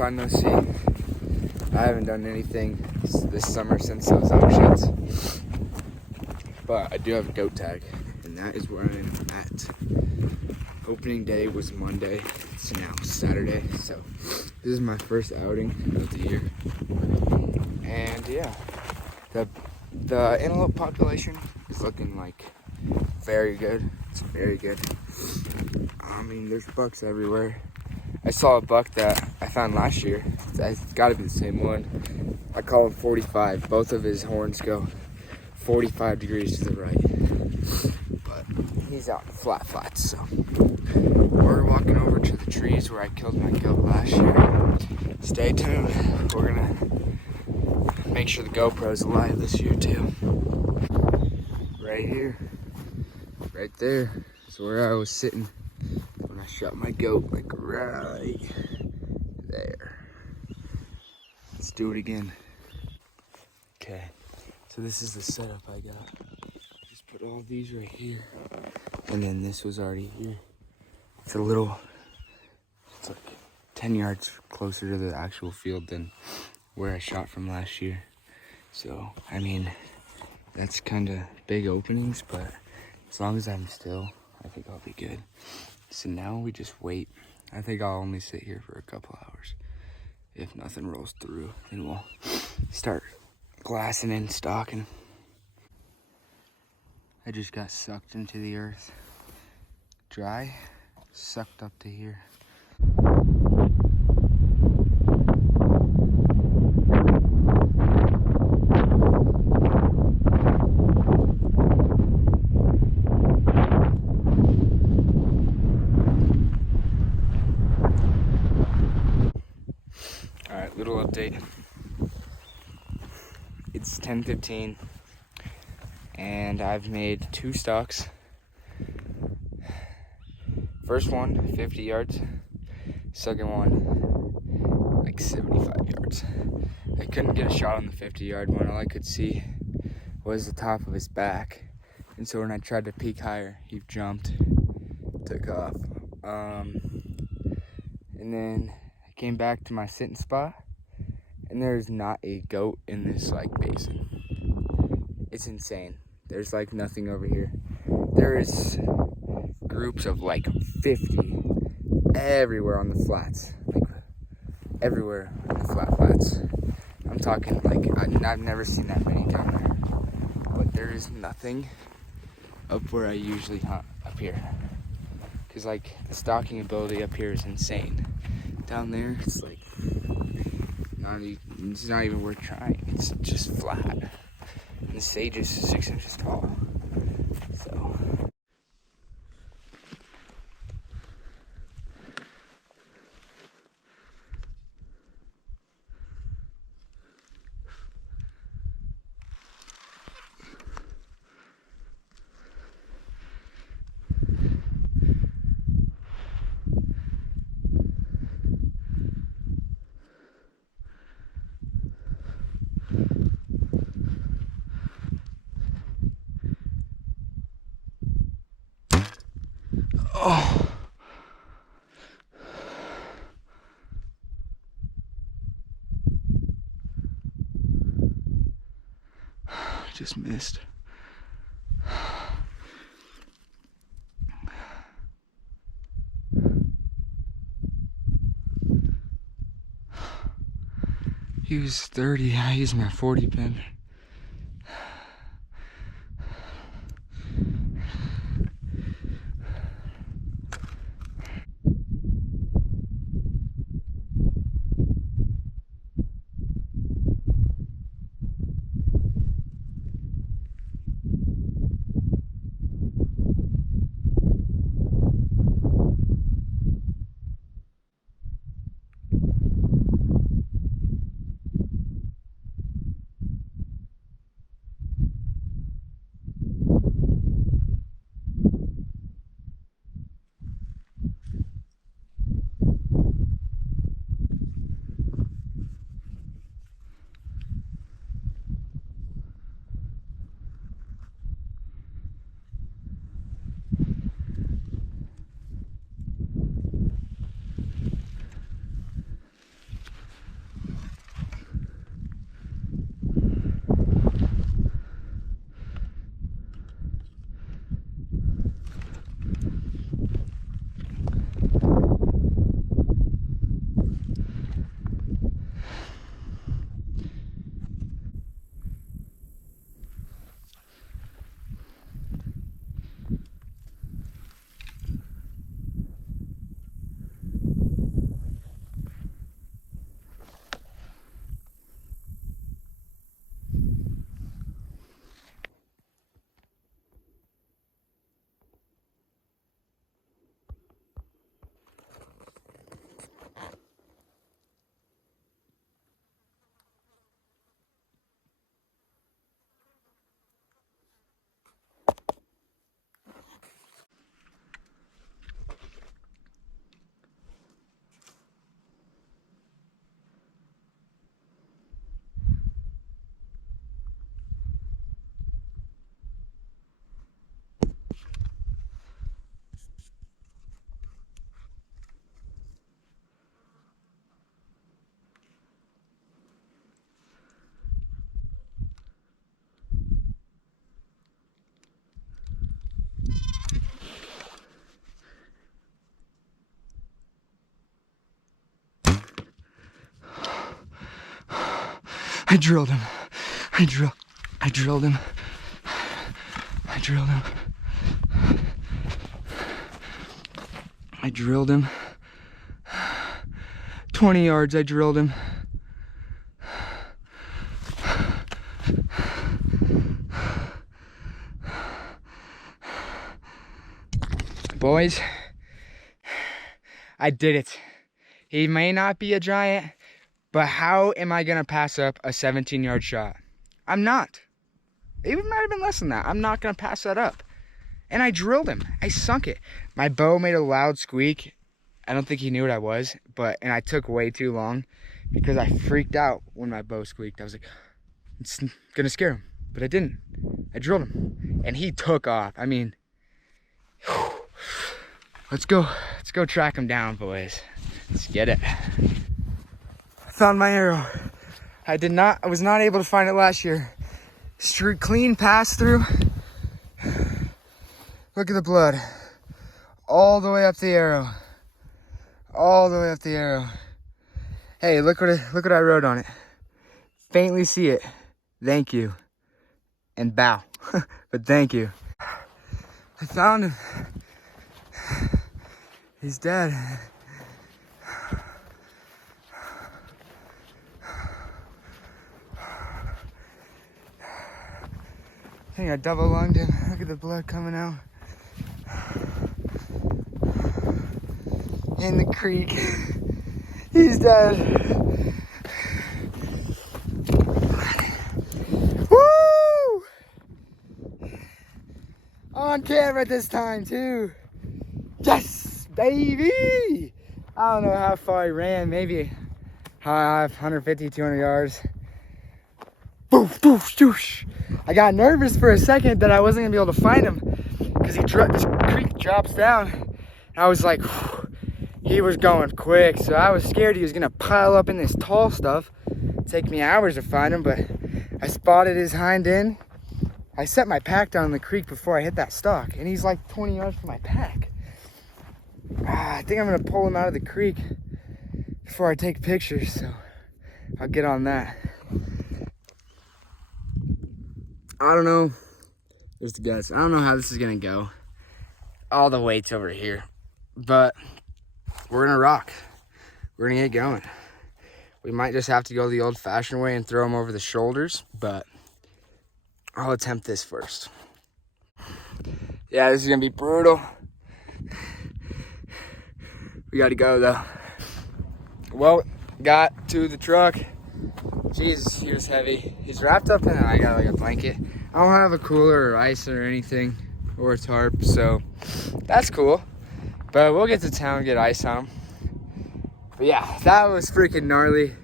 on no see. I haven't done anything this summer since those options. But I do have a goat tag, and that is where I'm at. Opening day was Monday. It's now Saturday, so this is my first outing of the year. And yeah, the antelope population is looking like very good. It's very good. I mean, there's bucks everywhere. I saw a buck that I found last year. It's got to be the same one. I call him 45. Both of his horns go 45 degrees to the right. But he's out in the flats, so we're walking over to the trees where I killed my goat last year. Stay tuned. We're gonna make sure the GoPro's alive this year too. Right here, right there is where I was sitting when I shot my goat, like right there. Let's do it again. Okay, so this is the setup I got. Just put all these right here, and then this was already here. It's like 10 yards closer to the actual field than where I shot from last year. So, I mean, that's kind of big openings, but as long as I'm still, I think I'll be good. So now we just wait. I think I'll only sit here for a couple hours. If nothing rolls through, then we'll start glassing and stalking. I just got sucked into the earth. Dry, sucked up to here. Alright, little update. It's 10:15 and I've made 2 stalks. First one, 50 yards. Second one, like 75 yards. I couldn't get a shot on the 50-yard one. All I could see was the top of his back. And so when I tried to peek higher, he jumped, took off. And then I came back to my sitting spot, and there's not a goat in this like basin. It's insane. There's like nothing over here. There is groups of like 50 everywhere on the flats, like everywhere on the flats. I'm talking like I've never seen that many down there, but there is nothing up where I usually hunt up here, because like the stalking ability up here is insane. Down there it's like it's not even worth trying. It's just flat, and the sage is 6 inches tall. So oh. I just missed. He was 30. I used my 40 pin. I drilled him. I drilled him. I drilled him. I drilled him. 20 yards, I drilled him. Boys, I did it. He may not be a giant, but how am I gonna pass up a 17-yard shot? I'm not. It might have been less than that. I'm not gonna pass that up. And I drilled him. I sunk it. My bow made a loud squeak. I don't think he knew what I was, and I took way too long because I freaked out when my bow squeaked. I was like, it's gonna scare him, but I didn't. I drilled him, and he took off. I mean, whew. Let's go track him down, boys. Let's get it. I found my arrow. I was not able to find it last year. Straight clean pass through. Look at the blood. All the way up the arrow. All the way up the arrow. Hey, look what I wrote on it. Faintly see it. Thank you. And bow. But thank you. I found him. He's dead. I think I double lunged him. Look at the blood coming out. In the creek. He's dead. Woo! On camera this time too. Yes, baby! I don't know how far he ran, maybe 150, 200 yards. Boof, boof, shoosh. I got nervous for a second that I wasn't gonna be able to find him because this creek drops down. And I was like, whew, he was going quick, so I was scared he was gonna pile up in this tall stuff. Take me hours to find him, but I spotted his hind end. I set my pack down in the creek before I hit that stalk, and he's like 20 yards from my pack. I think I'm gonna pull him out of the creek before I take pictures, so I'll get on that. I don't know. There's the guts. I don't know how this is gonna go. All the weight's over here, but we're gonna rock. We're gonna get going. We might just have to go the old-fashioned way and throw them over the shoulders, but I'll attempt this first. Yeah, this is gonna be brutal. We gotta go though. Well, got to the truck. Jesus, he was heavy. He's wrapped up in, I got like a blanket. I don't have a cooler or ice or anything, or a tarp, so that's cool. But we'll get to town and get ice on him. But yeah, that was freaking gnarly.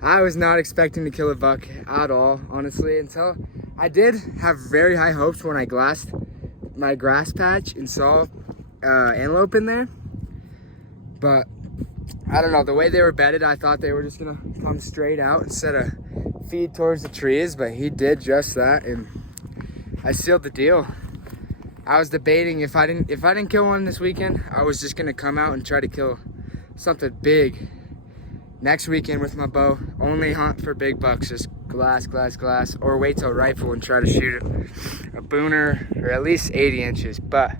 I was not expecting to kill a buck at all, honestly, until I did have very high hopes when I glassed my grass patch and saw antelope in there. But I don't know, the way they were bedded, I thought they were just gonna come straight out instead of feed towards the trees, but he did just that, and I sealed the deal. I was debating if I didn't kill one this weekend, I was just gonna come out and try to kill something big next weekend with my bow. Only hunt for big bucks, just glass, or wait till rifle and try to shoot a booner or at least 80 inches. But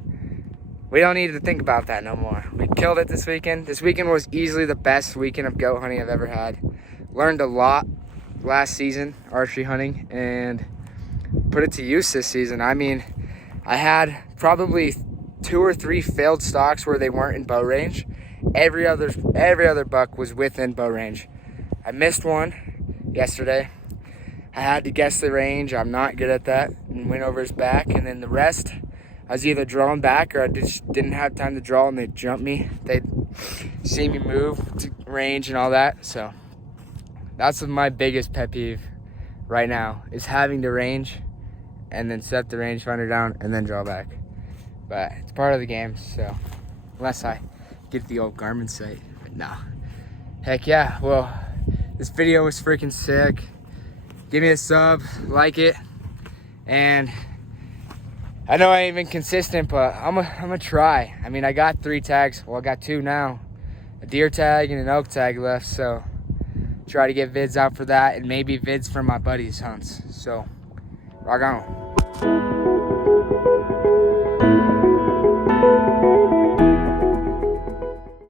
we don't need to think about that no more. We killed it this weekend. This weekend was easily the best weekend of goat hunting I've ever had. Learned a lot last season, archery hunting, and put it to use this season. I mean, I had probably 2 or 3 failed stalks where they weren't in bow range. Every other buck was within bow range. I missed one yesterday. I had to guess the range. I'm not good at that. And went over his back, and then the rest, I was either drawing back or I just didn't have time to draw, and they'd jump me. They'd see me move to range and all that. So that's my biggest pet peeve right now, is having to range and then set the rangefinder down and then draw back. But it's part of the game, so unless I get the old Garmin sight. But no. Heck yeah. Well, this video was freaking sick. Give me a sub, like it, and I know I ain't been consistent, but I'm gonna try. I mean, I got 3 tags. Well, I got 2 now. A deer tag and an elk tag left, so Try to get vids out for that, and maybe vids for my buddy's hunts. So, rock on.